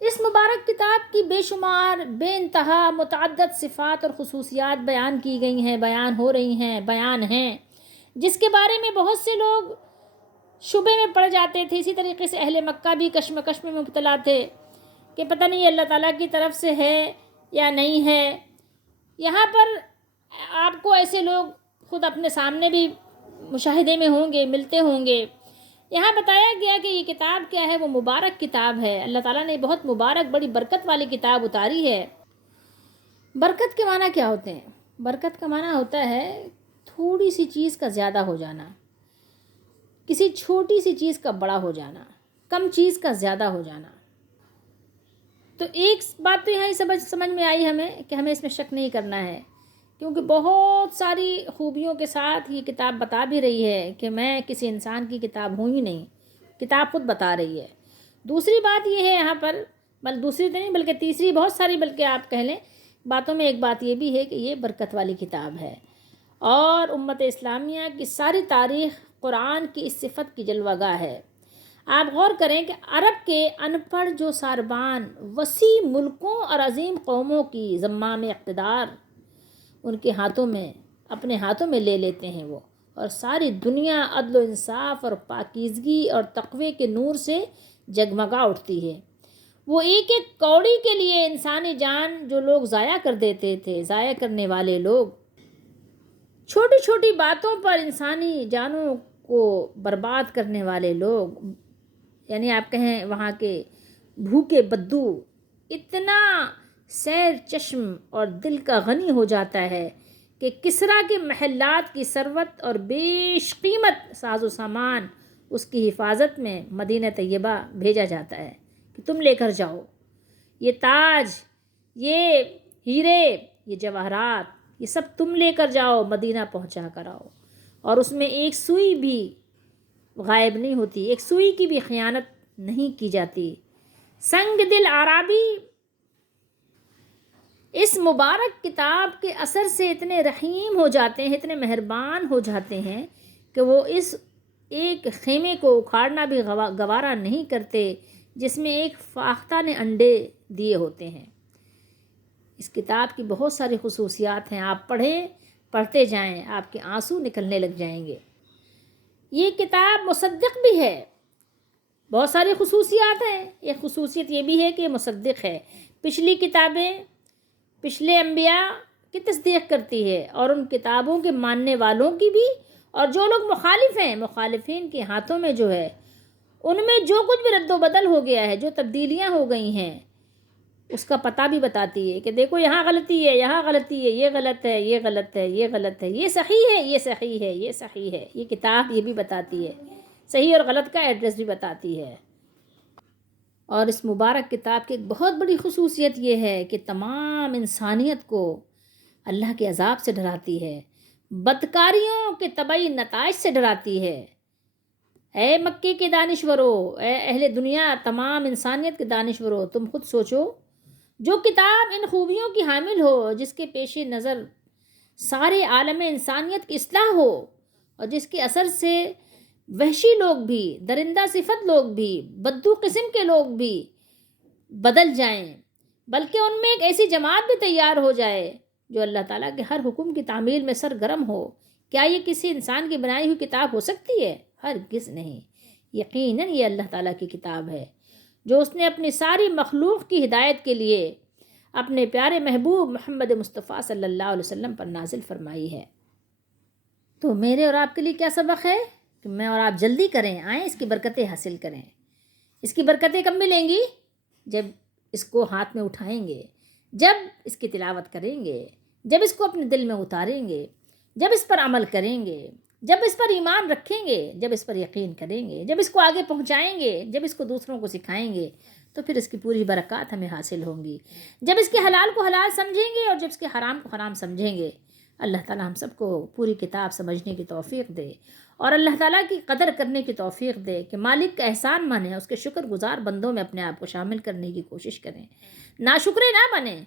اس مبارک کتاب کی بے شمار، بے انتہا متعدد صفات اور خصوصیات بیان کی گئی ہیں، بیان ہو رہی ہیں، بیان ہیں، جس کے بارے میں بہت سے لوگ شبے میں پڑ جاتے تھے۔ اسی طریقے سے اہل مکہ بھی کشمکش میں مبتلا تھے کہ پتہ نہیں اللہ تعالیٰ کی طرف سے ہے یا نہیں ہے۔ یہاں پر آپ کو ایسے لوگ خود اپنے سامنے بھی مشاہدے میں ہوں گے، ملتے ہوں گے۔ یہاں بتایا گیا کہ یہ کتاب کیا ہے، وہ مبارک کتاب ہے، اللہ تعالیٰ نے بہت مبارک، بڑی برکت والی کتاب اتاری ہے۔ برکت کے معنی کیا ہوتے ہیں؟ برکت کا معنی ہوتا ہے تھوڑی سی چیز کا زیادہ ہو جانا، کسی چھوٹی سی چیز کا بڑا ہو جانا، کم چیز کا زیادہ ہو جانا۔ تو ایک بات تو یہاں سمجھ میں آئی ہمیں کہ ہمیں اس میں شک نہیں کرنا ہے، کیونکہ بہت ساری خوبیوں کے ساتھ یہ کتاب بتا بھی رہی ہے کہ میں کسی انسان کی کتاب ہوں ہی نہیں، کتاب خود بتا رہی ہے۔ دوسری بات یہ ہے یہاں پر، دوسری تو نہیں بلکہ تیسری، بہت ساری بلکہ آپ کہہ لیں باتوں میں ایک بات یہ بھی ہے کہ یہ برکت والی کتاب ہے، اور امت اسلامیہ کی ساری تاریخ قرآن کی اس صفت کی جلوہ گاہ ہے۔ آپ غور کریں کہ عرب کے ان پڑھ جو ساربان وسیع ملکوں اور عظیم قوموں کی زمام اقتدار ان کے ہاتھوں میں، اپنے ہاتھوں میں لے لیتے ہیں وہ، اور ساری دنیا عدل و انصاف اور پاکیزگی اور تقوی کے نور سے جگمگا اٹھتی ہے۔ وہ ایک ایک کوڑی کے لیے انسانی جان جو لوگ ضائع کر دیتے تھے، ضائع کرنے والے لوگ، چھوٹی چھوٹی باتوں پر انسانی جانوں کو برباد کرنے والے لوگ، یعنی آپ کہیں وہاں کے بھوکے بدو، اتنا سیر چشم اور دل کا غنی ہو جاتا ہے کہ کسریٰ کے محلات کی ثروت اور بیش قیمت ساز و سامان اس کی حفاظت میں مدینہ طیبہ بھیجا جاتا ہے کہ تم لے کر جاؤ، یہ تاج، یہ ہیرے، یہ جواہرات، یہ سب تم لے کر جاؤ، مدینہ پہنچا کر آؤ، اور اس میں ایک سوئی بھی غائب نہیں ہوتی، ایک سوئی کی بھی خیانت نہیں کی جاتی۔ سنگ دل عربی اس مبارک کتاب کے اثر سے اتنے رحیم ہو جاتے ہیں، اتنے مہربان ہو جاتے ہیں کہ وہ اس ایک خیمے کو اکھاڑنا بھی گوارا نہیں کرتے جس میں ایک فاختہ نے انڈے دیے ہوتے ہیں۔ اس کتاب کی بہت ساری خصوصیات ہیں، آپ پڑھتے جائیں، آپ کے آنسو نکلنے لگ جائیں گے۔ یہ کتاب مصدق بھی ہے، بہت ساری خصوصیات ہیں. ایک خصوصیت یہ بھی ہے کہ مصدق ہے، پچھلی کتابیں، پچھلے انبیاء کی تصدیق کرتی ہے، اور ان کتابوں کے ماننے والوں کی بھی، اور جو لوگ مخالف ہیں، مخالفین کے ہاتھوں میں جو ہے، ان میں جو کچھ بھی رد و بدل ہو گیا ہے، جو تبدیلیاں ہو گئی ہیں، اس کا پتہ بھی بتاتی ہے کہ دیکھو یہاں غلطی ہے، یہاں غلطی ہے، یہ غلط ہے، یہ غلط ہے، یہ غلط ہے، یہ صحیح ہے، یہ صحیح ہے، یہ صحیح ہے. یہ کتاب یہ بھی بتاتی ہے، صحیح اور غلط کا ایڈریس بھی بتاتی ہے. اور اس مبارک کتاب کی ایک بہت بڑی خصوصیت یہ ہے کہ تمام انسانیت کو اللہ کے عذاب سے ڈراتی ہے، بدکاریوں کے طبعی نتائج سے ڈراتی ہے. اے مکے کے دانشورو، اے اہل دنیا، تمام انسانیت کے دانشورو، تم خود سوچو، جو کتاب ان خوبیوں کی حامل ہو، جس کے پیش نظر سارے عالم انسانیت کی اصلاح ہو، اور جس کے اثر سے وحشی لوگ بھی، درندہ صفت لوگ بھی، بدو قسم کے لوگ بھی بدل جائیں، بلکہ ان میں ایک ایسی جماعت بھی تیار ہو جائے جو اللہ تعالیٰ کے ہر حکم کی تعمیل میں سرگرم ہو. کیا یہ کسی انسان کی بنائی ہوئی کتاب ہو سکتی ہے؟ ہرگز نہیں. یقیناً یہ اللہ تعالیٰ کی کتاب ہے جو اس نے اپنی ساری مخلوق کی ہدایت کے لیے اپنے پیارے محبوب محمد مصطفیٰ صلی اللہ علیہ وسلم پر نازل فرمائی ہے. تو میرے اور آپ کے لیے کیا سبق ہے کہ میں اور آپ جلدی کریں، آئیں اس کی برکتیں حاصل کریں. اس کی برکتیں کب ملیں گی؟ جب اس کو ہاتھ میں اٹھائیں گے، جب اس کی تلاوت کریں گے، جب اس کو اپنے دل میں اتاریں گے، جب اس پر عمل کریں گے، جب اس پر ایمان رکھیں گے، جب اس پر یقین کریں گے، جب اس کو آگے پہنچائیں گے، جب اس کو دوسروں کو سکھائیں گے، تو پھر اس کی پوری برکات ہمیں حاصل ہوں گی. جب اس کے حلال کو حلال سمجھیں گے اور جب اس کے حرام کو حرام سمجھیں گے. اللہ تعالیٰ ہم سب کو پوری کتاب سمجھنے کی توفیق دے، اور اللہ تعالیٰ کی قدر کرنے کی توفیق دے کہ مالک کا احسان مانیں، اس کے شکر گزار بندوں میں اپنے آپ کو شامل کرنے کی کوشش کریں، ناشکرے نہ بنیں.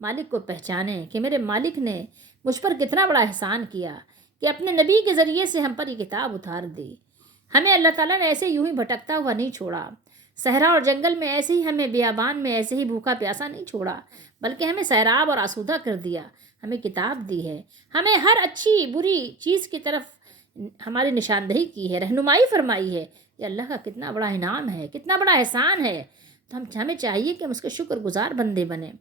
مالک کو پہچانیں کہ میرے مالک نے مجھ پر کتنا بڑا احسان کیا کہ اپنے نبی کے ذریعے سے ہم پر یہ کتاب اتار دی. ہمیں اللہ تعالیٰ نے ایسے یوں ہی بھٹکتا ہوا نہیں چھوڑا، صحرا اور جنگل میں ایسے ہی ہمیں بیابان میں ایسے ہی بھوکا پیاسا نہیں چھوڑا، بلکہ ہمیں سیراب اور آسودہ کر دیا. ہمیں کتاب دی ہے، ہمیں ہر اچھی بری چیز کی طرف ہماری نشاندہی کی ہے، رہنمائی فرمائی ہے. یہ اللہ کا کتنا بڑا انعام ہے، کتنا بڑا احسان ہے. تو ہمیں چاہیے کہ ہم اس کے شکر گزار بندے بنیں.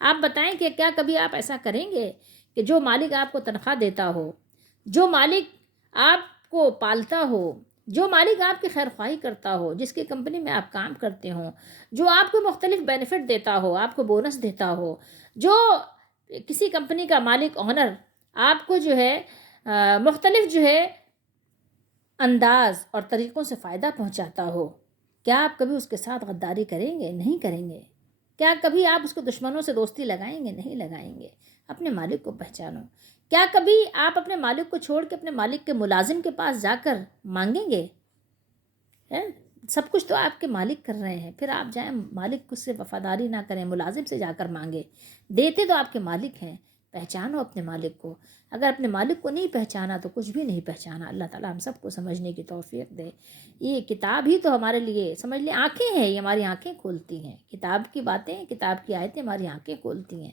آپ بتائیں کہ کیا کبھی آپ ایسا کریں گے کہ جو مالک آپ کو تنخواہ دیتا ہو، جو مالک آپ کو پالتا ہو، جو مالک آپ کی خیر خواہی کرتا ہو، جس کی کمپنی میں آپ کام کرتے ہوں، جو آپ کو مختلف بینیفٹ دیتا ہو، آپ کو بونس دیتا ہو، جو کسی کمپنی کا مالک آنر آپ کو جو ہے مختلف جو ہے انداز اور طریقوں سے فائدہ پہنچاتا ہو، کیا آپ کبھی اس کے ساتھ غداری کریں گے؟ نہیں کریں گے. کیا کبھی آپ اس کو دشمنوں سے دوستی لگائیں گے؟ نہیں لگائیں گے. اپنے مالک کو پہچانو. کیا کبھی آپ اپنے مالک کو چھوڑ کے اپنے مالک کے ملازم کے پاس جا کر مانگیں گے؟ سب کچھ تو آپ کے مالک کر رہے ہیں، پھر آپ جائیں مالک سے وفاداری نہ کریں، ملازم سے جا کر مانگیں. دیتے تو آپ کے مالک ہیں. پہچانو اپنے مالک کو. اگر اپنے مالک کو نہیں پہچانا تو کچھ بھی نہیں پہچانا. اللہ تعالیٰ ہم سب کو سمجھنے کی توفیق دے. یہ کتاب ہی تو ہمارے لیے سمجھ لیں آنکھیں ہیں، یہ ہماری آنکھیں کھولتی ہیں. کتاب کی باتیں، کتاب کی آیتیں ہماری آنکھیں کھولتی ہیں.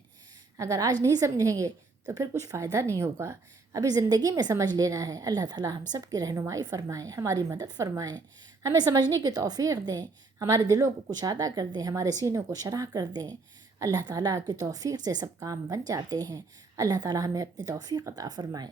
اگر آج نہیں سمجھیں گے تو پھر کچھ فائدہ نہیں ہوگا. ابھی زندگی میں سمجھ لینا ہے. اللہ تعالیٰ ہم سب کی رہنمائی فرمائیں، ہماری مدد فرمائیں، ہمیں سمجھنے کی توفیق دیں، ہمارے دلوں کو کشادہ کر دیں، ہمارے سینوں کو شرح کر دیں. اللہ تعالیٰ کی توفیق سے سب کام بن جاتے ہیں. اللہ تعالیٰ ہمیں اپنی توفیق عطا فرمائے.